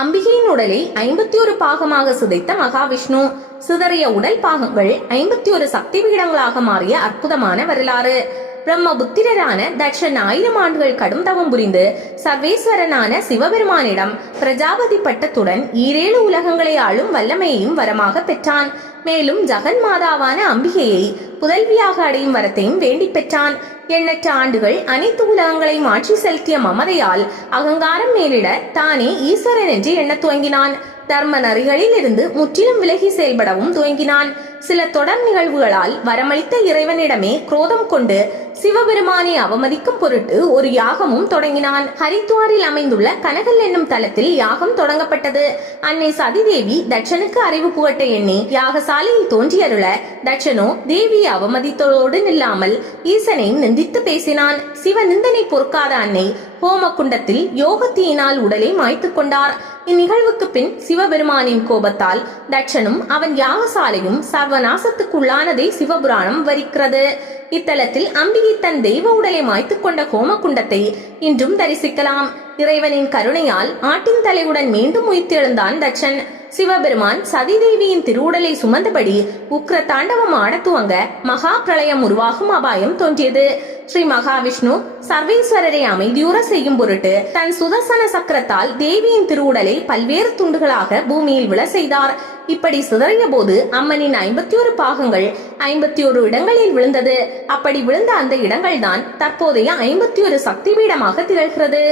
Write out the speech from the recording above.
அம்பிகையின் உடலை 51 பாகமாக சிதைத்த மகாவிஷ்ணு. சிதறிய உடல் பாகங்கள் 51 சக்தி பீடங்களாக மாறிய அற்புதமான வரலாறு. பிரம்மபுத்திரரான தட்சன் 1000 ஆண்டுகள் கடும் தவம் புரிந்து சர்வேஸ்வரனான சிவபெருமானிடம் பிரஜாபதி பட்டத்துடன் 7 உலகங்களை ஆளும் வல்லமையையும் வரமாக பெற்றான். மேலும் ஜெகன் மாதாவான அம்பிகையை புதல்வியாக அடையும் வரத்தையும் வேண்டி பெற்றான். எண்ணற்ற ஆண்டுகள் அனைத்து உலகங்களையும் ஆட்சி செலுத்திய மமதையால் அகங்காரம் மேலிட தானே ஈஸ்வரன் என்று எண்ண துவங்கினான். தர்ம நெறிகளில் இருந்து முற்றிலும் விலகி செயல்படவும் துவங்கினான். சில தொடர் நிகழ்வுகளால் வரமளித்த இறைவனிடமே குரோதம் கொண்டு சிவபெருமானை அவமதிக்கும் பொருட்டு ஒரு யாகமும் தொடங்கினான். ஹரித்வாரில் அமைந்துள்ள கனகல் என்னும் தலத்தில் யாகம் தொடங்கப்பட்டது. அன்னை சதிதேவி தட்சனுக்கு அறிவு புகட்ட எண்ணி யாகசாலையில் தோன்றியருள தட்சனோ தேவியை அவமதித்ததோடு நில்லாமல் ஈசனையும் நிந்தித்து பேசினான். சிவ நிந்தனை பொறுக்காத அன்னை ஹோமகுண்டத்தில் யோகத்தியினால் உடலை மாய்த்து கொண்டார். இந்நிகழ்வுக்கு பின் சிவபெருமானின் கோபத்தால் தட்சனும் அவன் யாகசாலையும் சர்வநாசத்துக்குள்ளானதை சிவபுராணம் வரிக்கிறது. இத்தலத்தில் அம்பிகை தன் தெய்வ உடலை மாய்த்து கொண்ட ஹோமகுண்டத்தை இன்றும் தரிசிக்கலாம். இறைவனின் கருணையால் ஆட்டின் தலையுடன் மீண்டும் உயிர்த்தெழுந்தான் தட்சன். சிவபெருமான் சதிதேவியின் திருவுடலை சுமந்தபடி உக்ர தாண்டவம் ஆட துவங்க மகா பிரளயம் உருவாகும் அபாயம் தோன்றியது. ஸ்ரீ மகாவிஷ்ணு சர்வேஸ்வரரை அமைதியுற செய்யும் பொருட்டு தன் சுதர்சன சக்கரத்தால் தேவியின் திருவுடலை பல்வேறு துண்டுகளாக பூமியில் விழ செய்தார். இப்படி சிதறிய போது அம்மனின் 51 பாகங்கள் 51 இடங்களில் விழுந்தது. அப்படி விழுந்த அந்த இடங்கள்தான் தற்போதைய 51 சக்தி பீடமாக திகழ்கிறது.